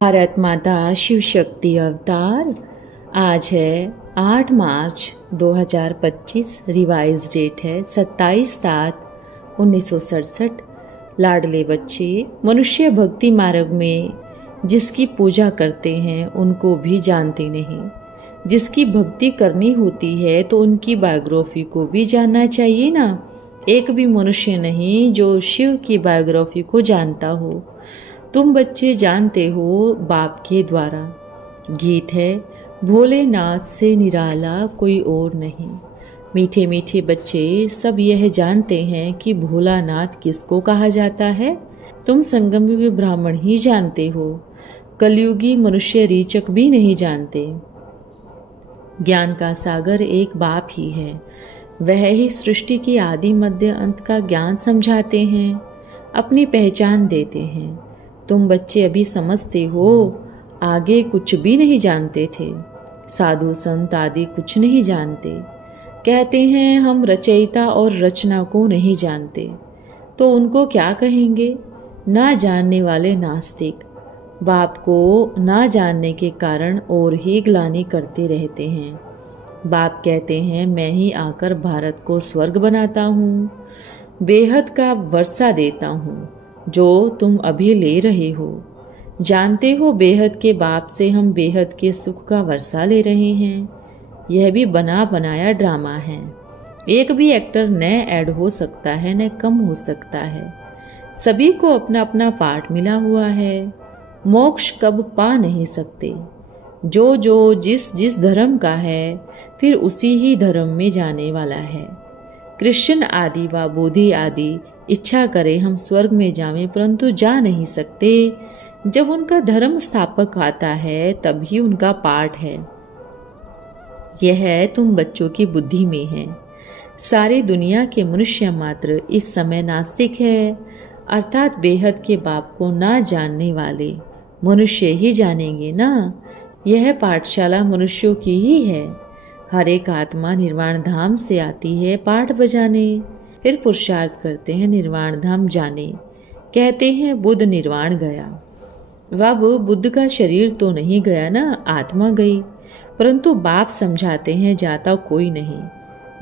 भारत माता शिव शक्ति अवतार। आज है 8 मार्च 2025। रिवाइज डेट है 27/7/1967। लाडले बच्चे मनुष्य भक्ति मार्ग में जिसकी पूजा करते हैं उनको भी जानते नहीं। जिसकी भक्ति करनी होती है तो उनकी बायोग्राफी को भी जानना चाहिए ना। एक भी मनुष्य नहीं जो शिव की बायोग्राफी को जानता हो। तुम बच्चे जानते हो बाप के द्वारा। गीत है भोलेनाथ से निराला कोई और नहीं। मीठे मीठे बच्चे सब यह जानते हैं कि भोलानाथ किसको कहा जाता है। तुम संगमयुगी ब्राह्मण ही जानते हो। कलयुगी मनुष्य रीचक भी नहीं जानते। ज्ञान का सागर एक बाप ही है। वह ही सृष्टि की आदि मध्य अंत का ज्ञान समझाते हैं, अपनी पहचान देते हैं। तुम बच्चे अभी समझते हो, आगे कुछ भी नहीं जानते थे। साधु संत आदि कुछ नहीं जानते। कहते हैं हम रचयिता और रचना को नहीं जानते, तो उनको क्या कहेंगे? ना जानने वाले नास्तिक। बाप को ना जानने के कारण और ही ग्लानि करते रहते हैं। बाप कहते हैं मैं ही आकर भारत को स्वर्ग बनाता हूँ, बेहद का वर्षा देता हूँ जो तुम अभी ले रहे हो। जानते हो बेहद के बाप से हम बेहद के सुख का वर्षा ले रहे हैं। यह भी बना बनाया ड्रामा है। एक भी एक्टर न ऐड हो सकता है न कम हो सकता है। सभी को अपना अपना पार्ट मिला हुआ है। मोक्ष कब पा नहीं सकते। जो जो जिस जिस धर्म का है फिर उसी ही धर्म में जाने वाला है। कृष्ण आदि व बोधि आदि इच्छा करे हम स्वर्ग में जावें, परंतु जा नहीं सकते। जब उनका धर्म स्थापक आता है तभी उनका पाठ है। यह तुम बच्चों की बुद्धि में है। सारी दुनिया के मनुष्य मात्र इस समय नास्तिक है, अर्थात बेहद के बाप को ना जानने वाले मनुष्य ही जानेंगे ना। यह पाठशाला मनुष्यों की ही है। हर एक आत्मा निर्वाण धाम से आती है पाठ बजाने, फिर पुरुषार्थ करते हैं निर्वाण धाम जाने। कहते हैं बुद्ध निर्वाण गया। अब बुद्ध का शरीर तो नहीं गया ना, आत्मा गई। परंतु बाप समझाते हैं जाता कोई नहीं।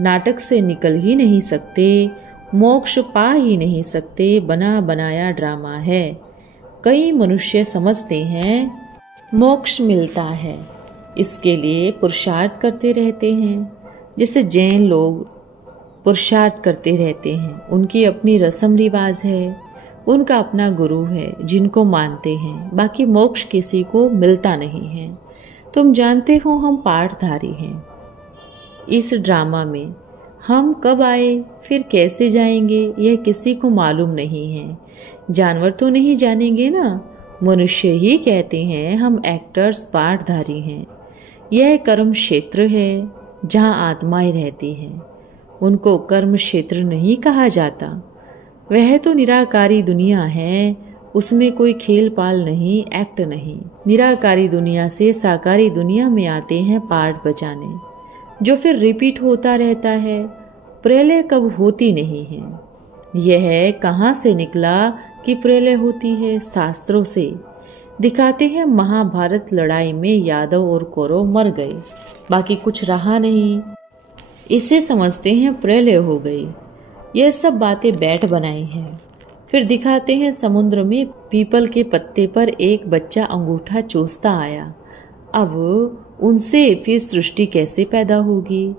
नाटक से निकल ही नहीं सकते, मोक्ष पा ही नहीं सकते। बना बनाया ड्रामा है। कई मनुष्य समझते हैं मोक्ष मिलता है, इसके लिए पुरुषार्थ करते रहते हैं। जैसे जैन लोग पुरुषार्थ करते रहते हैं। उनकी अपनी रस्म रिवाज है, उनका अपना गुरु है जिनको मानते हैं। बाकी मोक्ष किसी को मिलता नहीं है। तुम जानते हो हम पाठधारी हैं। इस ड्रामा में हम कब आए फिर कैसे जाएंगे यह किसी को मालूम नहीं है। जानवर तो नहीं जानेंगे ना। मनुष्य ही कहते हैं हम एक्टर्स पाठधारी हैं। यह कर्म क्षेत्र है जहाँ आत्माएं रहती हैं। उनको कर्म क्षेत्र नहीं कहा जाता। वह तो निराकारी दुनिया है, उसमें कोई खेल पाल नहीं, एक्ट नहीं। निराकारी दुनिया से साकारी दुनिया में आते हैं पाठ बजाने, जो फिर रिपीट होता रहता है। प्रलय कब होती नहीं है। यह कहाँ से निकला कि प्रलय होती है? शास्त्रों से दिखाते हैं। महाभारत लड़ाई में यादव और कौरव मर गए, बाकी कुछ रहा नहीं। इसे समझते हैं प्रलय हो गई। यह सब बातें बैठ बनाई हैं। फिर दिखाते हैं समुद्र में पीपल के पत्ते पर एक बच्चा अंगूठा चूसता आया। अब उनसे फिर सृष्टि कैसे पैदा होगी?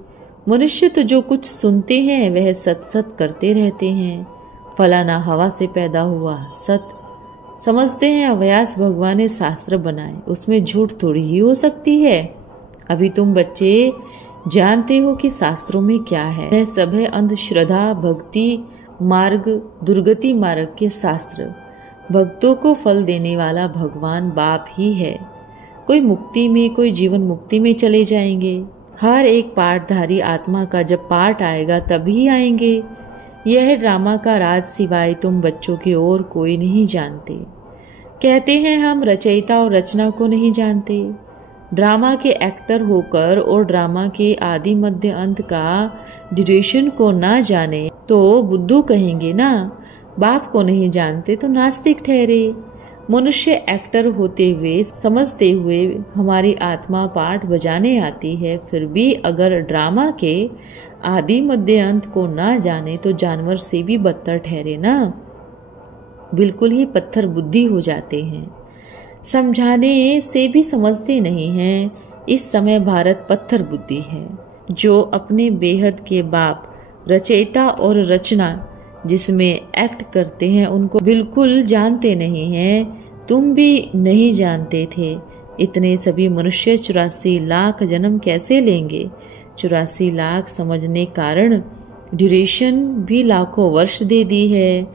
मनुष्य तो जो कुछ सुनते हैं वह सत सत करते रहते हैं। फलाना हवा से पैदा हुआ, सत समझते हैं। अव्यास भगवान ने शास्त्र बनाए, उसमें झूठ थोड़ी ही हो सकती है। अभी तुम बच्चे जानते हो कि शास्त्रों में क्या है। यह सब है अंधश्रद्धा, भक्ति मार्ग, दुर्गति मार्ग के शास्त्र। भक्तों को फल देने वाला भगवान बाप ही है। कोई मुक्ति में, कोई जीवन मुक्ति में चले जाएंगे। हर एक पाठधारी आत्मा का जब पाठ आएगा तभी आएंगे। यह ड्रामा का राज सिवाय तुम बच्चों के और कोई नहीं जानते। कहते हैं हम रचयिता और रचना को नहीं जानते। ड्रामा के एक्टर होकर और ड्रामा के आदि मध्य अंत का ड्यूरेशन को ना जाने तो बुद्धू कहेंगे ना, बाप को नहीं जानते तो नास्तिक ठहरे। मनुष्य एक्टर होते हुए, समझते हुए हमारी आत्मा पाठ बजाने आती है, फिर भी अगर ड्रामा के आदि मध्य अंत को ना जाने तो जानवर से भी बदतर ठहरे ना। बिल्कुल ही पत्थर बुद्धि हो जाते हैं, समझाने से भी समझते नहीं हैं। इस समय भारत पत्थर बुद्धि है, जो अपने बेहद के बाप रचयिता और रचना जिसमें एक्ट करते हैं उनको बिल्कुल जानते नहीं हैं। तुम भी नहीं जानते थे। इतने सभी मनुष्य 84 लाख जन्म कैसे लेंगे? 84 लाख समझने कारण ड्यूरेशन भी लाखों वर्ष दे दी है।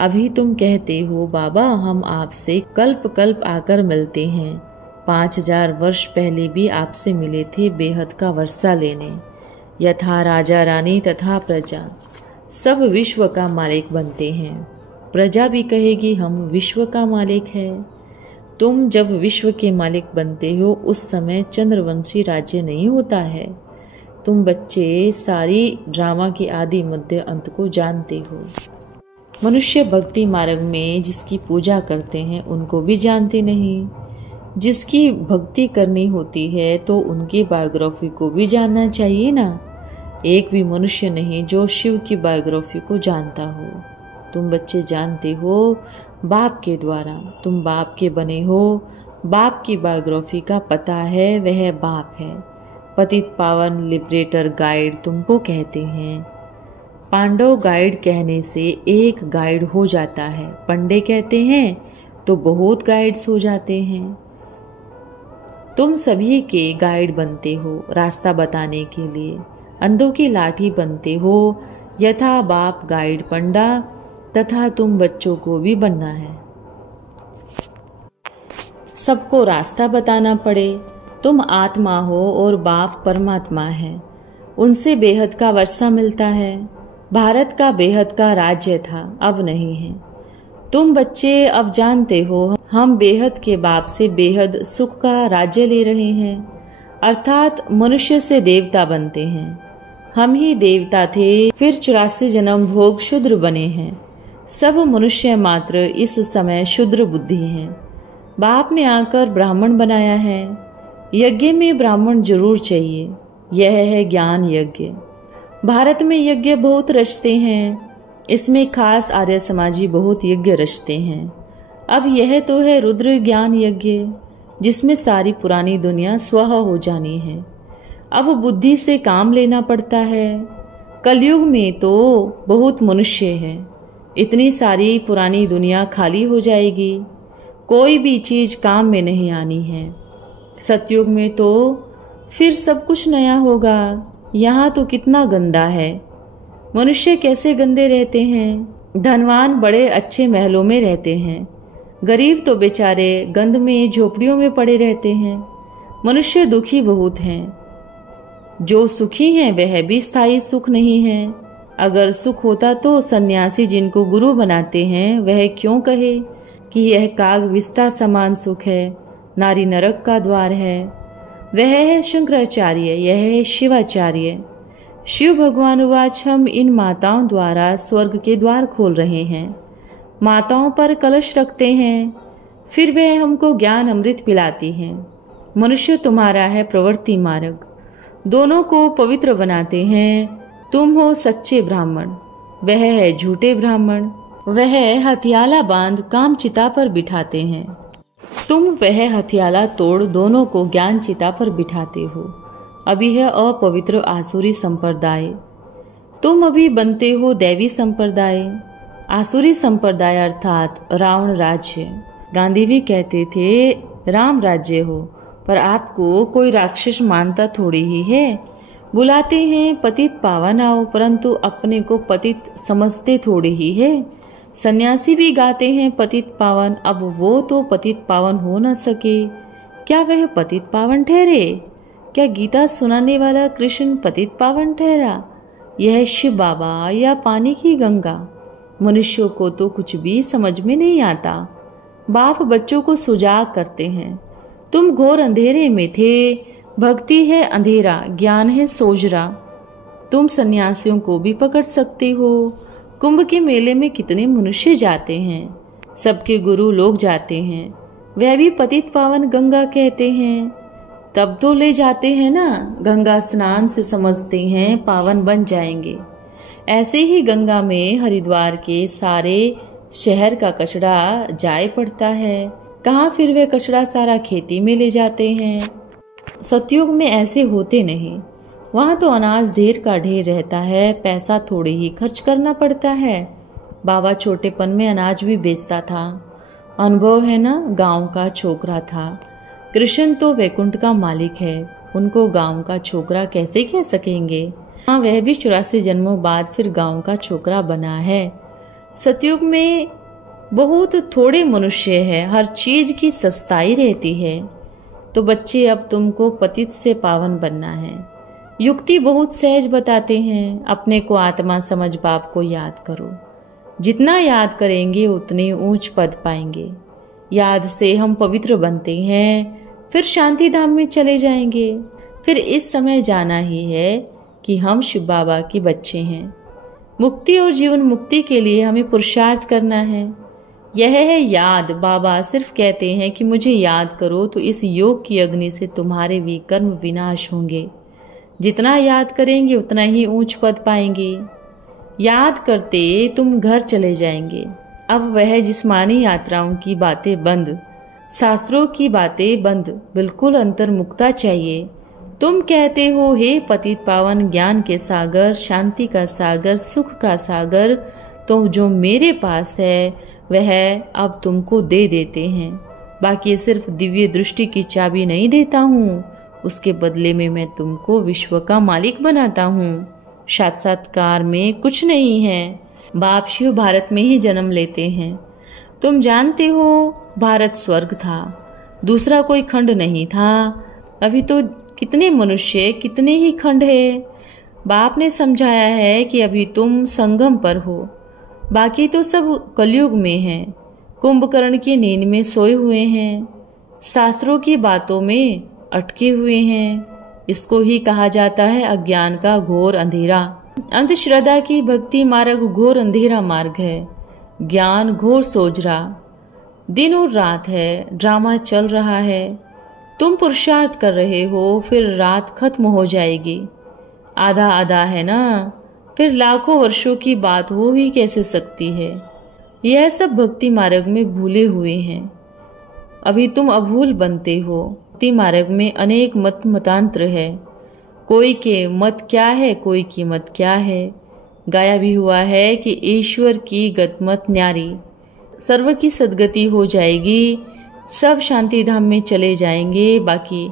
अभी तुम कहते हो बाबा हम आपसे कल्प कल्प आकर मिलते हैं। 5000 वर्ष पहले भी आपसे मिले थे बेहद का वर्षा लेने। यथा राजा रानी तथा प्रजा सब विश्व का मालिक बनते हैं। प्रजा भी कहेगी हम विश्व का मालिक है। तुम जब विश्व के मालिक बनते हो उस समय चंद्रवंशी राज्य नहीं होता है। तुम बच्चे सारी ड्रामा के आदि मध्य अंत को जानते हो। मनुष्य भक्ति मार्ग में जिसकी पूजा करते हैं उनको भी जानते नहीं। जिसकी भक्ति करनी होती है तो उनकी बायोग्राफी को भी जानना चाहिए ना। एक भी मनुष्य नहीं जो शिव की बायोग्राफी को जानता हो। तुम बच्चे जानते हो बाप के द्वारा, तुम बाप के बने हो। बाप की बायोग्राफी का पता है, वह बाप है। पतित पावन लिबरेटर गाइड तुमको कहते हैं। पांडव गाइड कहने से एक गाइड हो जाता है, पंडे कहते हैं तो बहुत गाइड्स हो जाते हैं। तुम सभी के गाइड बनते हो रास्ता बताने के लिए। अंधों की लाठी बनते हो, यथा बाप गाइड पंडा तथा तुम बच्चों को भी बनना है। सबको रास्ता बताना पड़े। तुम आत्मा हो और बाप परमात्मा है, उनसे बेहद का वर्षा मिलता है। भारत का बेहद का राज्य था, अब नहीं है। तुम बच्चे अब जानते हो हम बेहद के बाप से बेहद सुख का राज्य ले रहे हैं, अर्थात मनुष्य से देवता बनते हैं। हम ही देवता थे, फिर 84 जन्म भोग शूद्र बने हैं। सब मनुष्य मात्र इस समय शूद्र बुद्धि हैं। बाप ने आकर ब्राह्मण बनाया है। यज्ञ में ब्राह्मण जरूर चाहिए, यह है ज्ञान यज्ञ। भारत में यज्ञ बहुत रचते हैं, इसमें खास आर्य समाजी बहुत यज्ञ रचते हैं। अब यह तो है रुद्र ज्ञान यज्ञ, जिसमें सारी पुरानी दुनिया स्वह हो जानी है। अब बुद्धि से काम लेना पड़ता है। कलयुग में तो बहुत मनुष्य है, इतनी सारी पुरानी दुनिया खाली हो जाएगी, कोई भी चीज काम में नहीं आनी है। सतयुग में तो फिर सब कुछ नया होगा। यहाँ तो कितना गंदा है। मनुष्य कैसे गंदे रहते हैं। धनवान बड़े अच्छे महलों में रहते हैं, गरीब तो बेचारे गंद में झोपड़ियों में पड़े रहते हैं। मनुष्य दुखी बहुत हैं। जो सुखी हैं वह भी स्थायी सुख नहीं है। अगर सुख होता तो सन्यासी जिनको गुरु बनाते हैं वह क्यों कहे कि यह काग विष्टा समान सुख है, नारी नरक का द्वार है। वह है शंकराचार्य, यह है शिवाचार्य। शिव भगवान उवाच हम इन माताओं द्वारा स्वर्ग के द्वार खोल रहे हैं। माताओं पर कलश रखते हैं, फिर वह हमको ज्ञान अमृत पिलाती हैं। मनुष्य तुम्हारा है प्रवृत्ति मार्ग, दोनों को पवित्र बनाते हैं। तुम हो सच्चे ब्राह्मण, वह है झूठे ब्राह्मण। वह हथियाला बांध काम चिता पर बिठाते हैं, तुम वह हथियाला तोड़ दोनों को ज्ञान चिता पर बिठाते हो। अभी है अपवित्र आसुरी संप्रदाय, तुम अभी बनते हो दैवी संप्रदाय। आसुरी संप्रदाय अर्थात रावण राज्य। गांधी भी कहते थे राम राज्य हो, पर आपको कोई राक्षस मानता थोड़ी ही है। बुलाते हैं पतित पावन आओ, परंतु अपने को पतित समझते थोड़ी ही है। सन्यासी भी गाते हैं पतित पावन, अब वो तो पतित पावन हो न सके, क्या वह पतित पावन ठहरे? क्या गीता सुनाने वाला कृष्ण पतित पावन ठहरा? यह शिव बाबा या पानी की गंगा? मनुष्यों को तो कुछ भी समझ में नहीं आता। बाप बच्चों को सुजाग करते हैं। तुम घोर अंधेरे में थे। भक्ति है अंधेरा, ज्ञान है सोजरा। तुम सन्यासियों को भी पकड़ सकते हो। कुंभ के मेले में कितने मनुष्य जाते हैं, सबके गुरु लोग जाते हैं, वह भी पतित पावन गंगा कहते हैं, तब तो ले जाते हैं ना। गंगा स्नान से समझते हैं पावन बन जाएंगे। ऐसे ही गंगा में हरिद्वार के सारे शहर का कचरा जाए पड़ता है, कहाँ फिर वे कचरा सारा खेती में ले जाते हैं। सतयुग में ऐसे होते नहीं, वहाँ तो अनाज ढेर का ढेर रहता है, पैसा थोड़े ही खर्च करना पड़ता है। बाबा छोटेपन में अनाज भी बेचता था, अनुभव है ना, गांव का छोकरा था। कृष्ण तो वैकुंठ का मालिक है, उनको गांव का छोकरा कैसे कह सकेंगे। हाँ, वह भी 84 जन्मों बाद फिर गांव का छोकरा बना है। सतयुग में बहुत थोड़े मनुष्य है, हर चीज की सस्ताई रहती है। तो बच्चे, अब तुमको पतित से पावन बनना है। युक्ति बहुत सहज बताते हैं, अपने को आत्मा समझ बाप को याद करो। जितना याद करेंगे उतने ऊंच पद पाएंगे। याद से हम पवित्र बनते हैं, फिर शांति धाम में चले जाएंगे। फिर इस समय जाना ही है कि हम शिव बाबा के बच्चे हैं। मुक्ति और जीवन मुक्ति के लिए हमें पुरुषार्थ करना है। यह है याद। बाबा सिर्फ कहते हैं कि मुझे याद करो, तो इस योग की अग्नि से तुम्हारे विकर्म विनाश होंगे। जितना याद करेंगे उतना ही ऊंच पद पाएंगे। याद करते तुम घर चले जाएंगे। अब वह जिस्मानी यात्राओं की बातें बंद, शास्त्रों की बातें बंद, बिल्कुल अंतर्मुखता चाहिए। तुम कहते हो हे पतित पावन ज्ञान के सागर, शांति का सागर, सुख का सागर, तो जो मेरे पास है वह अब तुमको दे देते हैं। बाकी सिर्फ दिव्य दृष्टि की चाबी नहीं देता हूँ, उसके बदले में मैं तुमको विश्व का मालिक बनाता हूँ। साक्षात्कार में कुछ नहीं है। बाप शिव भारत में ही जन्म लेते हैं। तुम जानते हो भारत स्वर्ग था, दूसरा कोई खंड नहीं था। अभी तो कितने मनुष्य, कितने ही खंड है। बाप ने समझाया है कि अभी तुम संगम पर हो, बाकी तो सब कलयुग में है। कुंभकर्ण की नींद में सोए हुए हैं, शास्त्रों की बातों में अटके हुए हैं। इसको ही कहा जाता है अज्ञान का घोर अंधेरा। अंधश्रद्धा की भक्ति मार्ग घोर अंधेरा मार्ग है। ज्ञान घोर सोजरा, दिन और रात है, ड्रामा चल रहा है। तुम पुरुषार्थ कर रहे हो, फिर रात खत्म हो जाएगी। आधा आधा है ना, फिर लाखों वर्षों की बात हो ही कैसे सकती है। यह सब भक्ति मार्ग में भूले हुए हैं। अभी तुम अभूल बनते हो। भक्ति मार्ग में अनेक मत मतांतर है। कोई के मत क्या है, कोई की मत क्या है। गाया भी हुआ है कि ईश्वर की गतमत न्यारी, सर्व की सदगति हो जाएगी, सब शांति धाम में चले जाएंगे। बाकी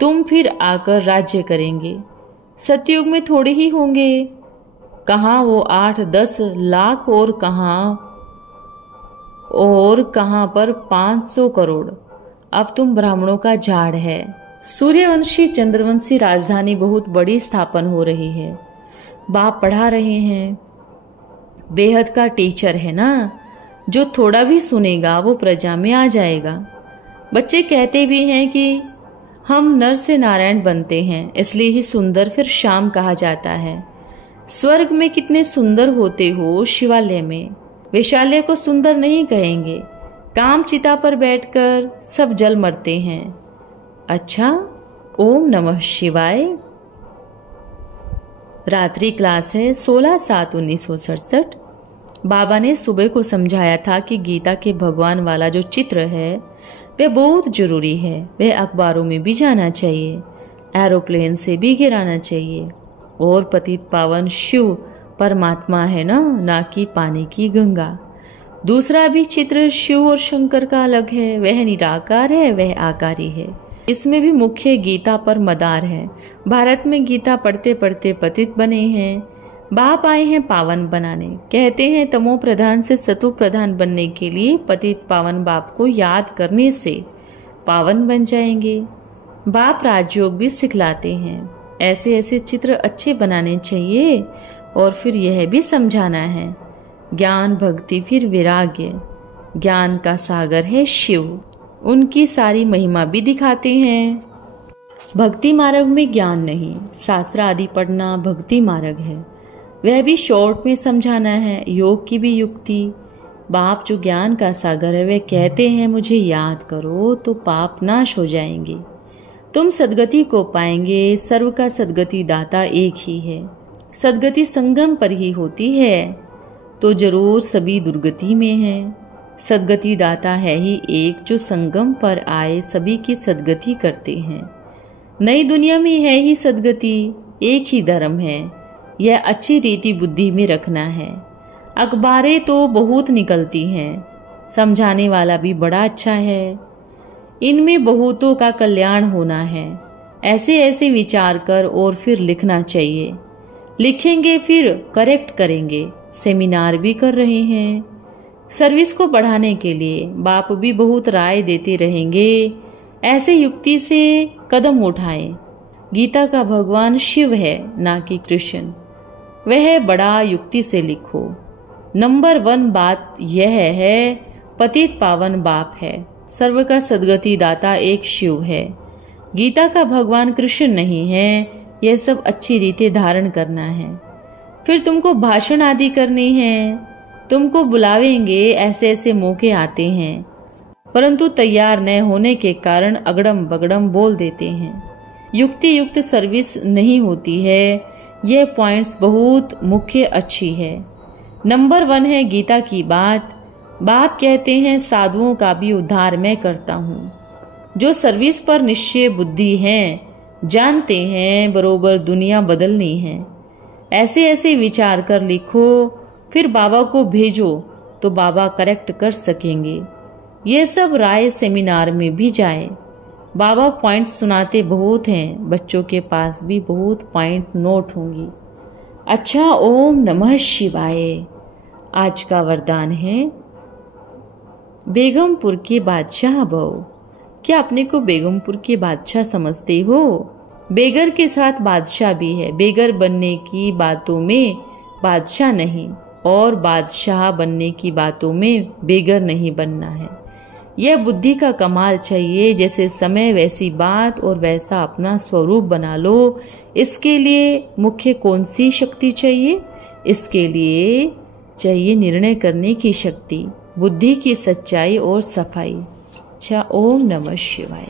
तुम फिर आकर राज्य करेंगे। सतयुग में थोड़े ही होंगे, कहाँ वो 8-10 लाख, और कहाँ पर 500 करोड़। अब तुम ब्राह्मणों का झाड़ है। सूर्यवंशी चंद्रवंशी राजधानी बहुत बड़ी स्थापन हो रही है। बाप पढ़ा रहे हैं, बेहद का टीचर है ना, जो थोड़ा भी सुनेगा वो प्रजा में आ जाएगा। बच्चे कहते भी हैं कि हम नर से नारायण बनते हैं, इसलिए ही सुंदर फिर शाम कहा जाता है। स्वर्ग में कितने सुंदर होते हो, शिवालय में। वैशाल्य को सुंदर नहीं कहेंगे। काम चिता पर बैठकर सब जल मरते हैं। अच्छा, ओम नमः शिवाय। रात्रि क्लास है 16/7/1967। बाबा ने सुबह को समझाया था कि गीता के भगवान वाला जो चित्र है वह बहुत जरूरी है। वह अखबारों में भी जाना चाहिए, एरोप्लेन से भी गिराना चाहिए। और पतित पावन शिव परमात्मा है ना कि पानी की गंगा। दूसरा भी चित्र शिव और शंकर का अलग है। वह निराकार है, वह आकारी है। इसमें भी मुख्य गीता पर मदार है। भारत में गीता पढ़ते पढ़ते पतित बने हैं। बाप आए हैं पावन बनाने। कहते हैं तमो प्रधान से सतो प्रधान बनने के लिए पतित पावन बाप को याद करने से पावन बन जाएंगे। बाप राजयोग भी सिखलाते हैं। ऐसे ऐसे चित्र अच्छे बनाने चाहिए। और फिर यह भी समझाना है, ज्ञान भक्ति फिर वैराग्य। ज्ञान का सागर है शिव, उनकी सारी महिमा भी दिखाते हैं। भक्ति मार्ग में ज्ञान नहीं, शास्त्र आदि पढ़ना भक्ति मार्ग है, वह भी शॉर्ट में समझाना है। योग की भी युक्ति। बाप जो ज्ञान का सागर है, वे कहते हैं मुझे याद करो तो पाप नाश हो जाएंगे, तुम सद्गति को पाएंगे। सर्व का सद्गति दाता एक ही है, सद्गति संगम पर ही होती है, तो जरूर सभी दुर्गति में है। सद्गति दाता है ही एक, जो संगम पर आए सभी की सद्गति करते हैं। नई दुनिया में है ही सद्गति, एक ही धर्म है, यह अच्छी रीति बुद्धि में रखना है। अखबारें तो बहुत निकलती हैं, समझाने वाला भी बड़ा अच्छा है, इनमें बहुतों का कल्याण होना है। ऐसे ऐसे विचार कर और फिर लिखना चाहिए, लिखेंगे फिर करेक्ट करेंगे। सेमिनार भी कर रहे हैं सर्विस को बढ़ाने के लिए, बाप भी बहुत राय देते रहेंगे। ऐसे युक्ति से कदम उठाएं। गीता का भगवान शिव है, ना कि कृष्ण, वह बड़ा युक्ति से लिखो। नंबर 1 बात यह है, पतित पावन बाप है, सर्व का सद्गति दाता एक शिव है। गीता का भगवान कृष्ण नहीं है, यह सब अच्छी रीतें धारण करना है। फिर तुमको भाषण आदि करने हैं, तुमको बुलावेंगे, ऐसे ऐसे मौके आते हैं, परंतु तैयार न होने के कारण अगड़म बगड़म बोल देते हैं। युक्ति युक्त सर्विस नहीं होती है। यह पॉइंट्स बहुत मुख्य अच्छी है। नंबर 1 है गीता की बात। बाप कहते हैं साधुओं का भी उद्धार मैं करता हूँ। जो सर्विस पर निश्चय बुद्धि हैं, जानते हैं बरोबर दुनिया बदलनी है। ऐसे ऐसे विचार कर लिखो, फिर बाबा को भेजो तो बाबा करेक्ट कर सकेंगे। ये सब राय सेमिनार में भी जाए। बाबा पॉइंट सुनाते बहुत हैं, बच्चों के पास भी बहुत पॉइंट नोट होंगी। अच्छा, ओम नमः शिवाय। आज का वरदान है बेगमपुर के बादशाह भव। क्या अपने को बेगमपुर के बादशाह समझते हो? बेगर के साथ बादशाह भी है। बेगर बनने की बातों में बादशाह नहीं, और बादशाह बनने की बातों में बेगर नहीं बनना है। यह बुद्धि का कमाल चाहिए, जैसे समय वैसी बात और वैसा अपना स्वरूप बना लो। इसके लिए मुख्य कौन सी शक्ति चाहिए? इसके लिए चाहिए निर्णय करने की शक्ति, बुद्धि की सच्चाई और सफाई। अच्छा, ओम नमः शिवाय।